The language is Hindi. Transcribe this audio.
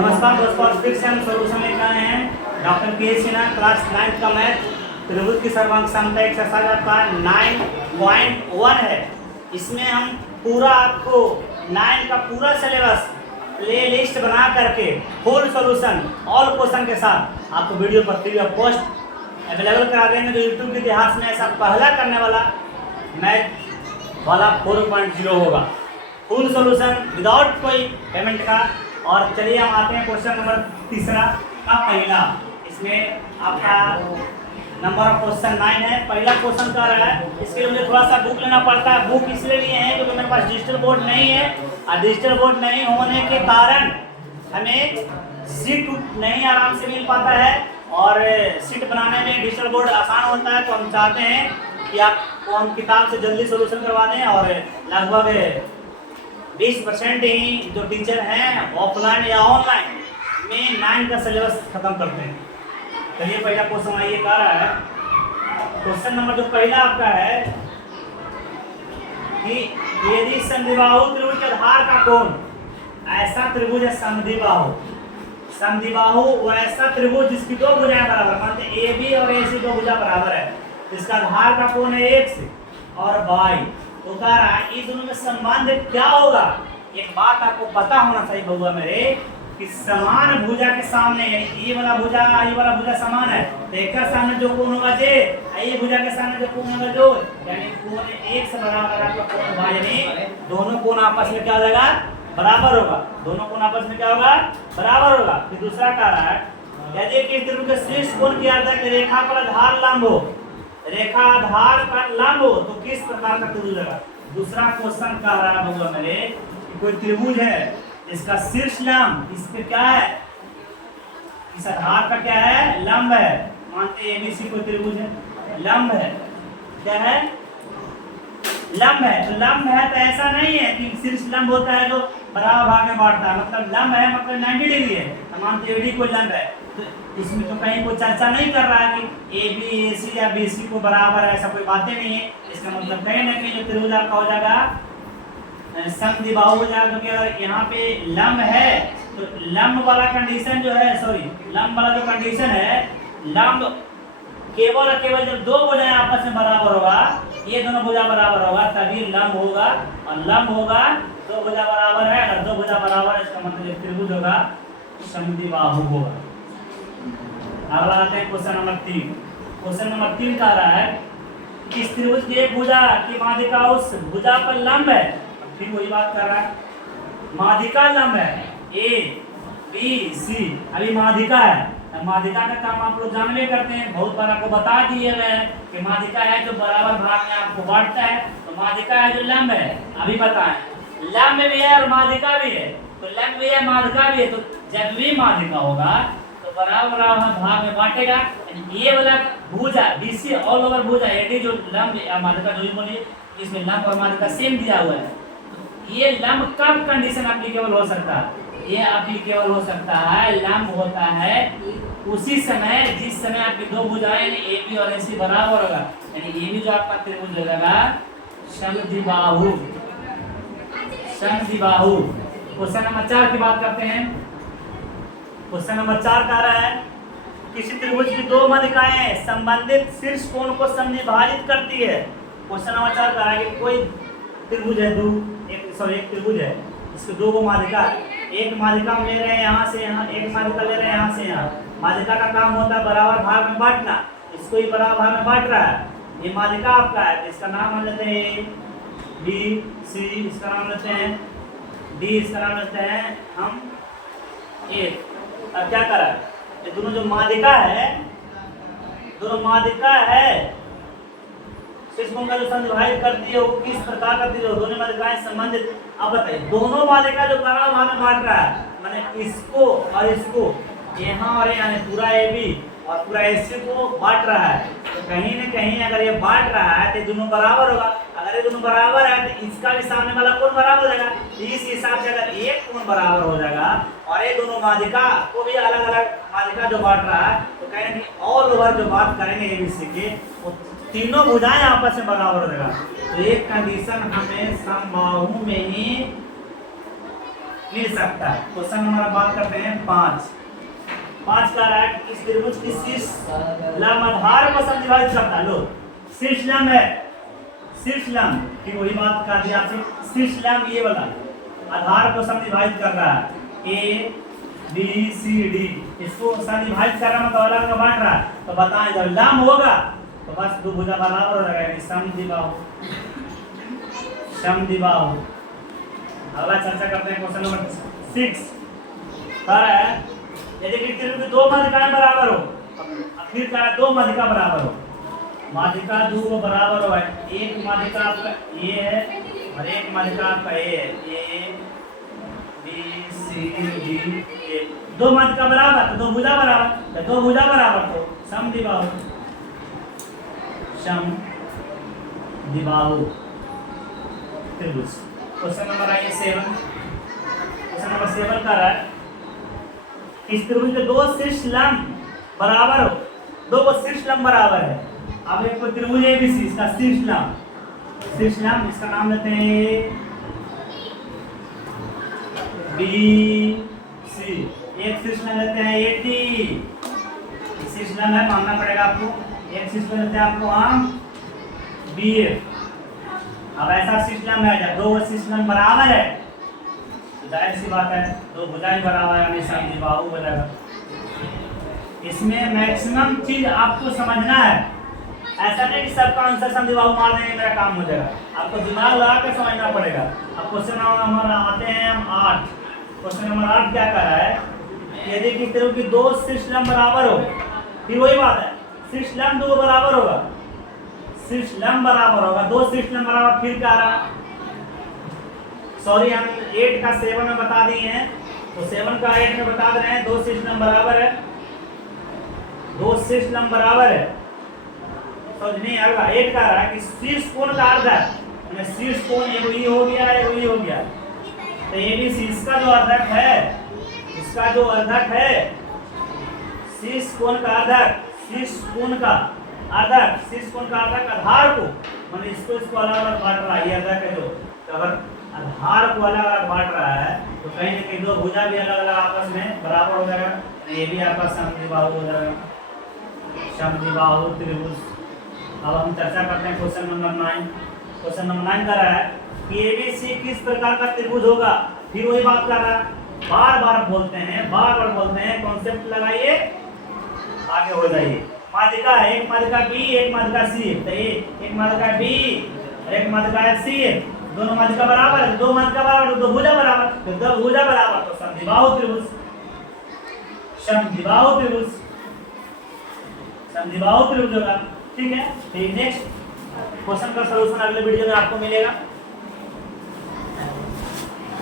नमस्कार दोस्तों, आज फिर से हम सोल्यूशन लेकर आए हैं। डॉक्टर के सिन्हा क्लास 9 का मैथ त्रिभुज की सर्वांक क्षमता एक्सरसाइज आपका 9.1 है। इसमें हम पूरा आपको 9 का पूरा सिलेबस प्ले लिस्ट बना करके फुल सोल्यूशन ऑल क्वेश्चन के साथ आपको वीडियो पर फ्री ऑफ कॉस्ट अवेलेबल करा देंगे, जो यूट्यूब के इतिहास में ऐसा पहला करने वाला मैथ वाला 4.0 होगा। फुल सोल्यूशन विदाउट कोई पेमेंट का। और चलिए हम आते हैं क्वेश्चन नंबर तीसरा का पहला। इसमें आपका नंबर ऑफ क्वेश्चन 9 है। पहला क्वेश्चन कर रहा है, इसके लिए मुझे थोड़ा सा बुक लेना पड़ता है। बुक इसलिए लिए हैं क्योंकि मेरे पास डिजिटल बोर्ड नहीं है, और डिजिटल बोर्ड नहीं होने के कारण हमें सीट नहीं आराम से मिल पाता है, और सीट बनाने में डिजिटल बोर्ड आसान होता है। तो हम चाहते हैं कि आपको हम किताब से जल्दी सोल्यूशन करवा दें, और लगभग 20% ही जो टीचर हैं ऑफलाइन या ऑनलाइन में 9 का सिलेबस खत्म करते हैं। चलिए पहला क्वेश्चन आइए कह रहा है। क्वेश्चन नंबर जो पहला आपका है कि यदि समद्विबाहु त्रिभुज के आधार का कोण, ऐसा त्रिभुज है समद्विबाहु। समद्विबाहु वो ऐसा त्रिभुज जिसकी दो भुजाएं बराबर, मानते हैं ए बी और ए सी दो भुजा बराबर है, इसका आधार का कोण है x और y। तो कह रहा है इन दोनों में संबंध क्या होगा। एक बात आपको पता होना चाहिए बउआ मेरे, कि समान भुजा के सामने ये वाला भुजा समान है, तो एक का सामने जो कोण होगा जे, ये भुजा के सामने जो कोण होगा जो, यानी कोण एक से बराबर आपका कोण भाई, यानी दोनों कोण आपस में क्या हो जाएगा, बराबर होगा। दोनों कोण आपस में क्या होगा, बराबर होगा। फिर दूसरा कह रहा है यदि किसी त्रिभुज के शीर्ष कोण की आधार रेखा पर आधार लंब हो, रेखा आधार पर लंब हो तो किस प्रकार का त्रिभुज होगा। दूसरा क्वेश्चन कह रहा है बउआ मेरे कि कोई त्रिभुज है, इसका शीर्ष लंब इस पे क्या है, इस आधार का क्या है, लंब है। मानते हैं एबीसी कोई त्रिभुज है, लंब है, क्या है, लंब है। तो लंब है तो ऐसा नहीं है कि शीर्ष लंब होता है जो बराबर भाग में बांटता है, मतलब लंब है मतलब 90 डिग्री है। मानते एडी कोई लंब है, तो इसमें तो कहीं कोई चर्चा नहीं कर रहा है कि ए बी ए सी या बी सी को बराबर है, ऐसा कोई बातें नहीं है। इसका मतलब कहीं ना कहीं जो त्रिभुज आपका हो जाएगा समद्विबाहु हो जाएगा, क्योंकि अगर यहाँ पे लंब है तो लंब वाला कंडीशन जो है, लंब वाला जो कंडीशन है, लंब केवल और केवल जब दो भुजाएं आपस में बराबर होगा, ये दोनों भुजा बराबर होगा तभी लंब होगा, और लंब होगा दो भुजा बराबर है, अगर दो भुजा बराबर है इसका मतलब त्रिभुज होगा समद्विबाहु होगा। अगला आते हैं क्वेश्चन नंबर 3। क्वेश्चन नंबर 3 कह रहा है कि इस त्रिभुज की एक भुजा की माध्यिका उस भुजा पर लंब है। फिर वही बात कर रहा है, माध्यिका लंब है ए बी सी। अभी माध्यिका है, माध्यिका का काम आप लोग जानवे करते हैं, बहुत बार आपको बता दिए गए हैं कि माध्यिका है जो बराबर भाग में आपको बांटता है, तो माध्यिका है जो लंब है। अभी बताएं, लंब भी है और माध्यिका भी है, तो लंब भी है माध्यिका भी है, तो जब भी माध्यिका होगा तो बराबर भाग में बांटेगा। ये वाला भुजा बीसी ऑल ओवर भुजा एडी जो लंब या माध्यिका जो भी बोलिए, इसमें लंब और माध्यिका सेम दिया हुआ है। ये लंब कब कंडीशन एप्लीकेबल हो सकता है, ये एप्लीकेबल हो सकता है, लंब होता है उसी समय जिस समय आपकी दो भुजाएं ए बी और ए सी बराबर होगा, यानी ये भी जो आपका त्रिभुज हो जाएगा समद्विबाहु। समद्विबाहु। क्वेश्चन नंबर 4 की बात करते हैं। क्वेश्चन नंबर 4 कह रहा है किसी त्रिभुज की दो माध्यिकाएं संबंधित शीर्ष कोण को समद्विभाजित करती है। क्वेश्चन नंबर 4 कह रहा है कि कोई त्रिभुज है, एक त्रिभुज है, इसके दो को माध्यिका, एक माध्यिका हम ले रहे हैं यहाँ से यहाँ, एक माध्यिका ले रहे हैं यहाँ से यहाँ। माध्यिका का काम होता है बराबर भाग में बांटना, इसको ही बराबर भाग में बांट रहा है। ये माध्यिका आपका है, इसका नाम हम लेते हैं ए बी सी, इसका नाम लेते हैं डी, इसका नाम लेते हैं हम ए। अब क्या करा, ये दोनों जो माध्यिका है, दोनों माध्यिका है शीर्ष कोण का जो समद्विभाजित करती है वो किस प्रकार करती है, दोनों माध्यिकाएं संबंधित। अब बताइए, दोनों माध्यिका जो बराबर भाग में बांट रहा है, माने इसको और इसको, यहाँ और यहाँ पूरा ए बी और पूरा ए सी को बांट रहा है, तो कहीं न कहीं अगर ये बांट रहा है तो दोनों बराबर होगा। अगर ये दोनों बराबर है तो इसका भी सामने वाला कोण बराबर हो जाएगा। इस हिसाब से अगर एक कोण बराबर हो जाएगा और ये दोनों माध्यिका को भी अलग अलग माध्यिका जो बांट रहा है, तो कहीं न कहीं ऑल ओवर जो बात करेंगे एबीसी के, वो तीनों भुजाएं आपस में बराबर हो जाएगा। तो एक कंडीशन हमें समबाहु में ही मिल सकता है। क्वेश्चन नंबर बात करते हैं 5 का रहा है इस त्रिभुज की शीर्ष लंब आधार को समविभाजित करता है। लो शीर्ष लंब है, शीर्ष लंब की वही बात कर दी आपसे, शीर्ष लंब ये वाला आधार को समविभाजित कर रहा है ए बी सी डी, इसको समविभाजित कर रहा है मतलब अलग अलग बांट रहा है। तो बताएं जब लंब होगा तो बस दो भुजा बराबर हो जाएगा, समद्विबाहु, समद्विबाहु। अगला चर्चा करते हैं क्वेश्चन नंबर 6 कह रहा है यदि त्रिभुज की दो माध्यिकाएं बराबर हो, फिर कह रहा है दो माध्यिका बराबर हो, माध्यिका दो बराबर हो, एक माध्यिका आपका ए है और एक माध्यिका आपका ए है, A B C D A, दो माध्यिका बराबर तो दो भुजा बराबर, तो दो भुजा बराबर तो समद्विबाहु, समद्विबाहु त्रिभुज। क्वेश्चन नंबर आइए 7, क्वेश्चन नंबर 7 का रहा है इस त्रिभुज के दो शीर्ष लंब बराबर हो, दो को शीर्ष लंब बराबर है। अब एक को त्रिभुज एबीसी, इसका शीर्ष लंब, शीर्ष लंब इसका नाम लेते हैं बी सी, एक शीर्ष लंब लेते हैं एडी, शीर्ष लंब है मानना पड़ेगा आपको, एक शीर्ष लंब लेते हैं आपको हम बी एफ। अब ऐसा शीर्ष लंब है जब दो शीर्ष लंब बराबर है, जाहिर सी बात है दो भुजाएं बराबर यानी समद्विबाहु बनेगा। इसमें मैक्सिमम चीज आपको समझना है, ऐसा नहीं कि सबका आंसर समद्विबाहु मार देंगे मेरा काम हो जाएगा, आपको दिमाग लगा कर समझना पड़ेगा। अब क्वेश्चन नंबर आते हैं हम 8, क्वेश्चन नंबर 8 क्या कह रहा है यदि किसी तरह की दो शीर्ष लंब बराबर हो, फिर वही बात है शीर्ष लंब दो बराबर होगा, शीर्ष लंब बराबर होगा, दो शीर्ष लंब बराबर, फिर क्या रहा सॉरी हम 8 का 7 में बता दिए हैं, तो 7 का 8 में बता दे रहे हैं, दो शीर्ष लंब बराबर है, दो शीर्ष लंब बराबर है, समझ नहीं आएगा। 8 का रहा है कि शीर्ष कोण का अर्धक, शीर्ष कोण ये हो गया है, ये हो गया, तो एबीसी इसका जो अर्धक है, इसका जो अर्धक है शीर्ष कोण का अर्धक, शीर्ष कोण का अर्धक, शीर्ष कोण का अर्धक आधार को माने इसको अलग अलग बांट रहा है, ये अर्धक है जो, तो अगर आधार को अलग अलग बांट रहा है तो कहीं ना कहीं दो भुजा भी अलग अलग आपस में बराबर हो जाएगा, ये भी आपका समद्विबाहु हो जाएगा, समद्विबाहु त्रिभुज। अब हम चर्चा करते हैं क्वेश्चन नंबर 9, क्वेश्चन नंबर 9 का रहा है कि एबीसी किस प्रकार का त्रिभुज होगा, फिर वही बात कर रहा है, बार बार बोलते हैं कॉन्सेप्ट लगाइए आगे हो जाइए। माध्यिका है, एक माध्यिका बी एक माध्यिका सी, तो एक माध्यिका बी एक माध्यिका सी, दोनों माध्यिका बराबर है, दो माध्यिका बराबर तो दो भुजा बराबर, तो दो भुजा बराबर तो समद्विबाहु त्रिभुज, समद्विबाहु त्रिभुज, समद्विबाहु त्रिभुज होगा। ठीक है, नेक्स्ट क्वेश्चन का सलूशन अगले वीडियो में आपको मिलेगा।